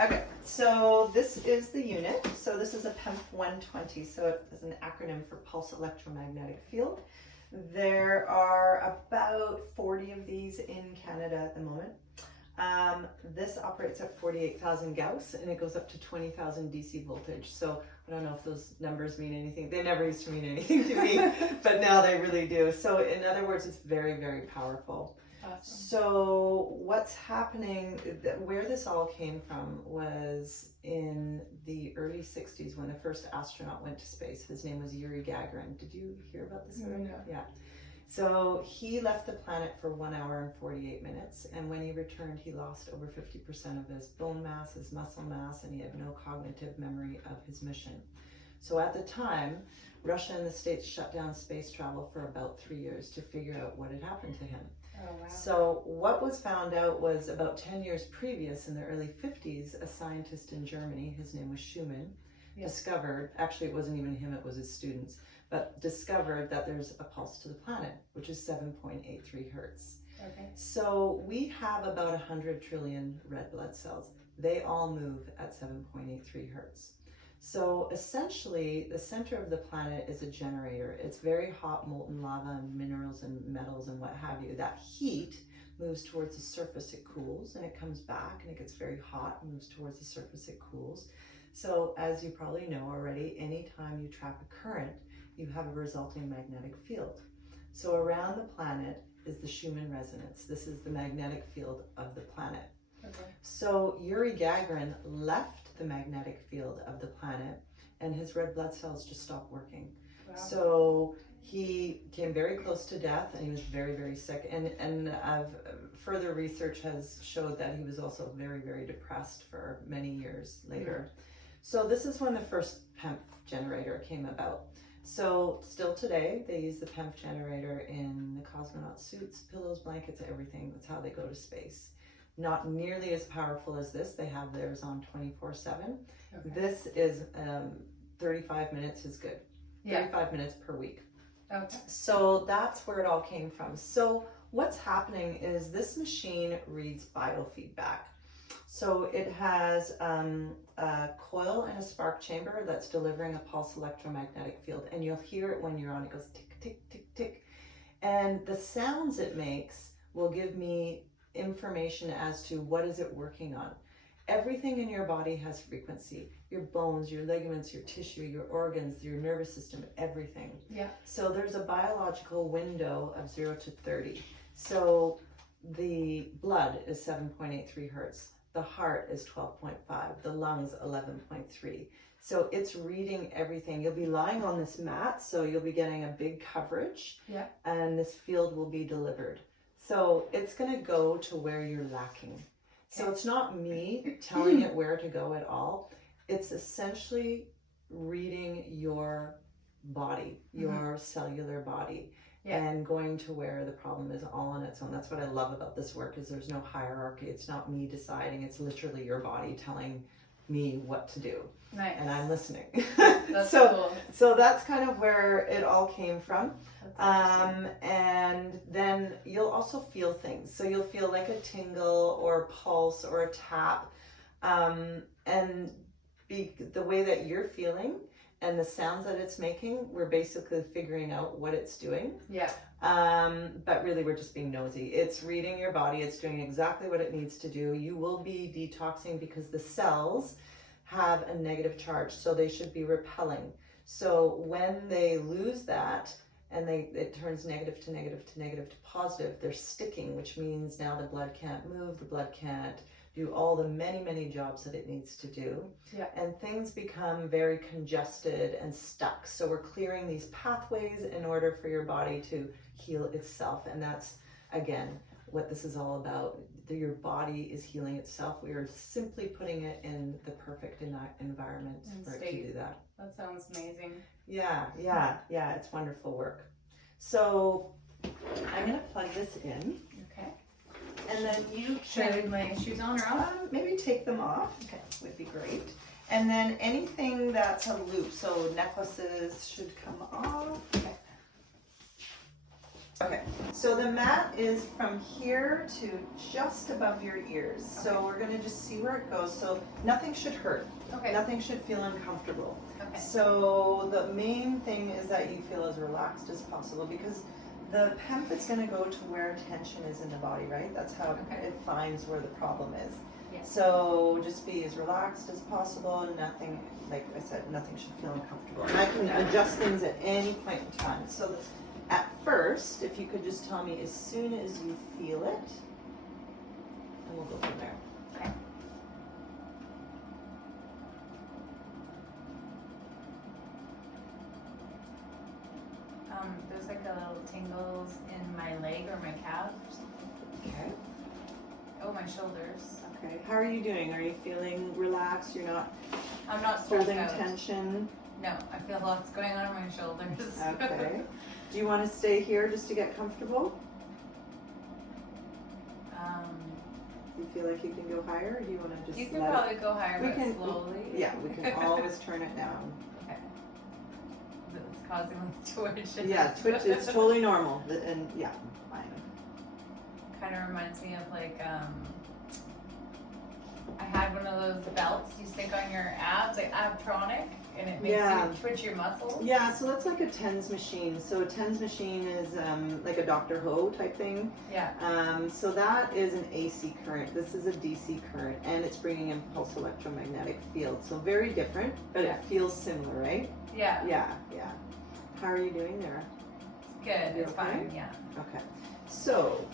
Okay, so this is the unit. So this is a Pemf 120, so it is an acronym for pulse electromagnetic field. There are about 40 of these in Canada at the moment. This operates at 48,000 Gauss and it goes up to 20,000 DC voltage. So I don't know if those numbers mean anything. They never used to mean anything to me, but now they really do. So in other words, it's very, very powerful. Awesome. So what's happening, where this all came from was in the early 60s when the first astronaut went to space. His name was Yuri Gagarin. Did you hear about this? No. Yeah. So he left the planet for 1 hour and 48 minutes. And when he returned, he lost over 50% of his bone mass, his muscle mass, and he had no cognitive memory of his mission. So at the time, Russia and the States shut down space travel for about 3 years to figure out what had happened to him. Oh, wow. So what was found out was about 10 years previous, in the early 50s, a scientist in Germany, his name was Schumann, discovered, actually it wasn't even him, it was his students, but discovered that there's a pulse to the planet, which is 7.83 hertz. Okay. So we have about 100 trillion red blood cells. They all move at 7.83 hertz. So essentially, the center of the planet is a generator. It's very hot molten lava and minerals and metals and what have you. That heat moves towards the surface, it cools, and it comes back and it gets very hot and moves towards the surface, it cools. So as you probably know already, anytime you trap a current, you have a resulting magnetic field. So around the planet is the Schumann resonance. This is the magnetic field of the planet. Okay. So Yuri Gagarin left the magnetic field of the planet and his red blood cells just stopped working. Wow. So he came very close to death and he was very, very sick. And further research has showed that he was also very, very depressed for many years later. So this is when the first Pemf generator came about. So still today, they use the Pemf generator in the cosmonaut suits, pillows, blankets, everything. That's how they go to space. Not nearly as powerful as this. They have theirs on 24/7. Okay. This is 35 minutes is good. 35 minutes per week. Okay. So that's where it all came from. So what's happening is this machine reads biofeedback. So it has a coil and a spark chamber that's delivering a pulse electromagnetic field. And you'll hear it when you're on. It goes tick, tick, tick, tick. And the sounds it makes will give me information as to what is it working on. Everything in your body has frequency. Your bones, your ligaments, your tissue, your organs, your nervous system, everything. Yeah. So there's a biological window of 0 to 30. So the blood is 7.83 hertz. The heart is 12.5. The lungs, 11.3. So it's reading everything. You'll be lying on this mat, so you'll be getting a big coverage. Yeah. And this field will be delivered. So it's going to go to where you're lacking. So it's not me telling it where to go at all. It's essentially reading your body, your cellular body, and going to where the problem is all on its own. That's what I love about this work, is there's no hierarchy. It's not me deciding. It's literally your body telling me what to do. Nice. And I'm listening. That's cool. So that's kind of where it all came from. That's And then you'll also feel things. So you'll feel like a tingle or a pulse or a tap. And the way that you're feeling and the sounds that it's making, we're basically figuring out what it's doing. Yeah. But really we're just being nosy. It's reading your body. It's doing exactly what it needs to do. You will be detoxing because the cells have a negative charge, so they should be repelling. So when they lose that, and it turns negative to negative to negative to positive, they're sticking, which means now the blood can't move, the blood can't do all the many, many jobs that it needs to do. Yeah. And things become very congested and stuck. So we're clearing these pathways in order for your body to heal itself. And that's, again, what this is all about. Your body is healing itself. We are simply putting it in the perfect environment for it to do that. That sounds amazing. Yeah, it's wonderful work. So I'm going to plug this in. Okay. And then you Should I leave my shoes on or off? maybe take them off. Okay. Would be great. And then anything that's a loop, so necklaces should come off. Okay. Okay, so the mat is from here to just above your ears. So we're gonna just see where it goes. So nothing should hurt. Okay. Nothing should feel uncomfortable. Okay. So the main thing is that you feel as relaxed as possible, because the Pemf is going to go to where tension is in the body, right? That's how Okay. it finds where the problem is. Yes. So just be as relaxed as possible. Nothing, like I said, nothing should feel uncomfortable. And I can adjust things at any point in time. So at first, if you could just tell me as soon as you feel it, and we'll go from there. Okay. There's like a little tingles in my leg or my calf or something. Okay. Oh, my shoulders. Okay. How are you doing? Are you feeling relaxed? You're not I'm not stressed holding out. tension? No, I feel lots going on in my shoulders. Okay. Do you want to stay here just to get comfortable? Do you feel like you can go higher, or do you want to just You can let probably go higher, We but can- slowly. Yeah, we can always turn it down. Okay. It's causing like twitches. Yeah, twitch, it's totally normal. And yeah, fine. Kind of reminds me of like I had one of those belts you stick on your abs, like Abtronic, and it makes Yeah. you twitch your muscles. Yeah, so that's like a TENS machine. So a TENS machine is like a Dr. Ho type thing. Yeah. So that is an AC current. This is a DC current, and it's bringing in pulse electromagnetic field. So very different, but Yeah. it feels similar, right? Yeah. Yeah, yeah. How are you doing there? It's good. You It's okay? fine. Yeah. Okay. So,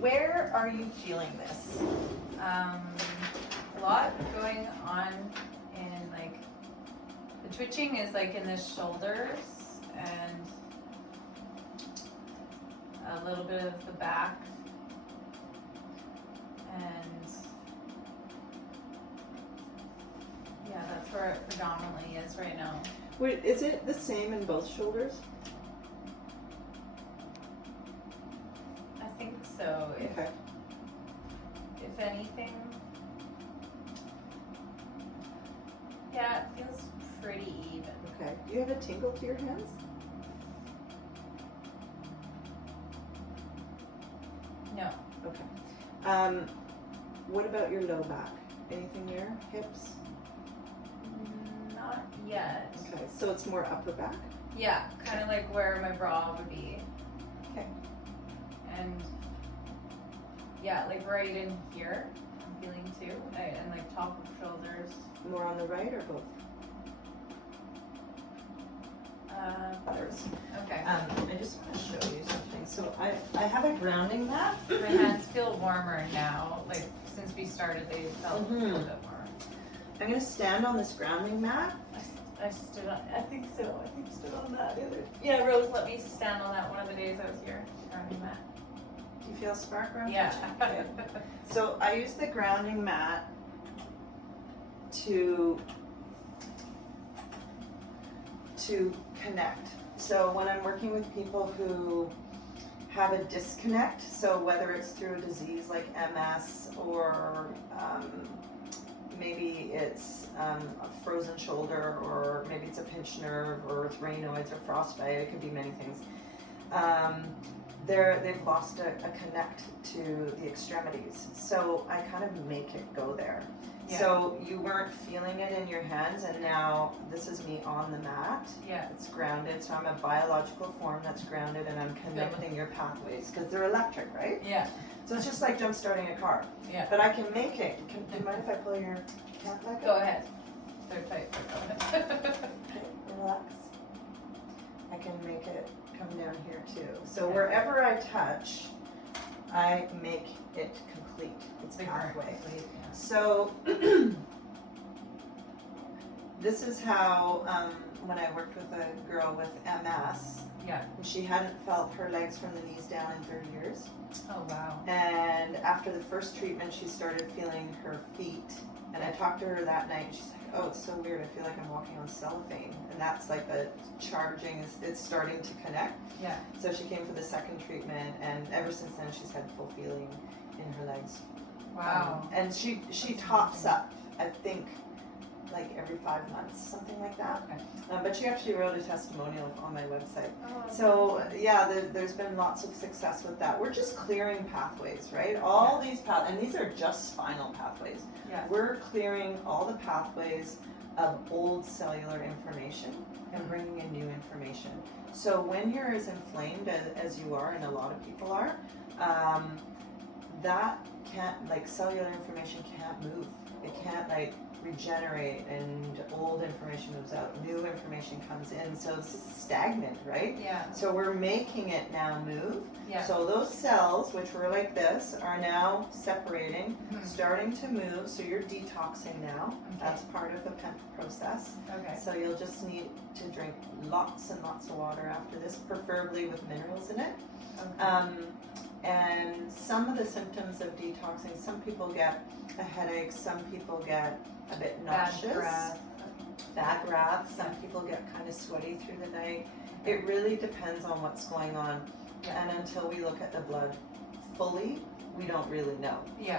where are you feeling this? A lot going on in like the twitching is like in the shoulders and a little bit of the back and yeah, that's where it predominantly is right now. Wait, is it the same in both shoulders? I think so. Okay. If anything, yeah, it feels pretty even. Okay. Do you have a tingle to your hands? No. Okay. What about your low back? Anything there? Hips? Not yet. Okay. So it's more upper back? Yeah, kind of like where my bra would be. Okay. And yeah, like right in here, I'm feeling too. And like top of shoulders. More on the right or both? Others. Okay. I just want to show you something. So I have a grounding mat. My hands feel warmer now. Like since we started, they felt a little bit warmer. I'm going to stand on this grounding mat. I stood on. I think so. I think I stood on that. Yeah, Rose let me stand on that one of the days I was here. Grounding mat. Do you feel spark around? Yeah. Okay. So I use the grounding mat to connect. So when I'm working with people who have a disconnect, so whether it's through a disease like MS or maybe it's a frozen shoulder, or maybe it's a pinched nerve, or it's Raynaud's or frostbite, it could be many things. They've lost a connect to the extremities. So I kind of make it go there. Yeah. So you weren't feeling it in your hands, and now this is me on the mat. Yeah. It's grounded, so I'm a biological form that's grounded, and I'm connecting your pathways because they're electric, right? Yeah. So it's just like jump starting a car. Yeah. But I can make it. Do you mind if I pull your hand back? Go ahead. They're tight. Go ahead. Okay, relax. I can make it come down here too. So wherever I touch, I make it complete. It's pathway. So this is how when I worked with a girl with MS, Yeah. she hadn't felt her legs from the knees down in 30 years. Oh wow. And after the first treatment, she started feeling her feet. And I talked to her that night, and she's like, oh, it's so weird. I feel like I'm walking on cellophane. And that's like the charging, it's starting to connect. Yeah. So she came for the second treatment, and ever since then, she's had full feeling in her legs. Wow. And she tops up, I think, like every 5 months, something like that. Okay. But she actually wrote a testimonial on my website. Oh, So yeah, there's been lots of success with that. We're just clearing pathways, right? All these and these are just spinal pathways. yeah. We're clearing all the pathways of old cellular information and bringing in new information. So when you're as inflamed as you are, and a lot of people are, that can't, like, cellular information can't move. It can't, like, regenerate, and old information moves out, new information comes in, so this is stagnant, right? Yeah. So we're making it now move. Yeah. So those cells, which were like this, are now separating, starting to move, so you're detoxing now. Okay. That's part of the Pemf process. Okay. So you'll just need to drink lots and lots of water after this, preferably with minerals in it. Okay. And some of the symptoms of detoxing, some people get a headache, some people get a bit nauseous, bad breath, some people get kind of sweaty through the night. It really depends on what's going on. Yeah. And until we look at the blood fully, we don't really know. Yeah.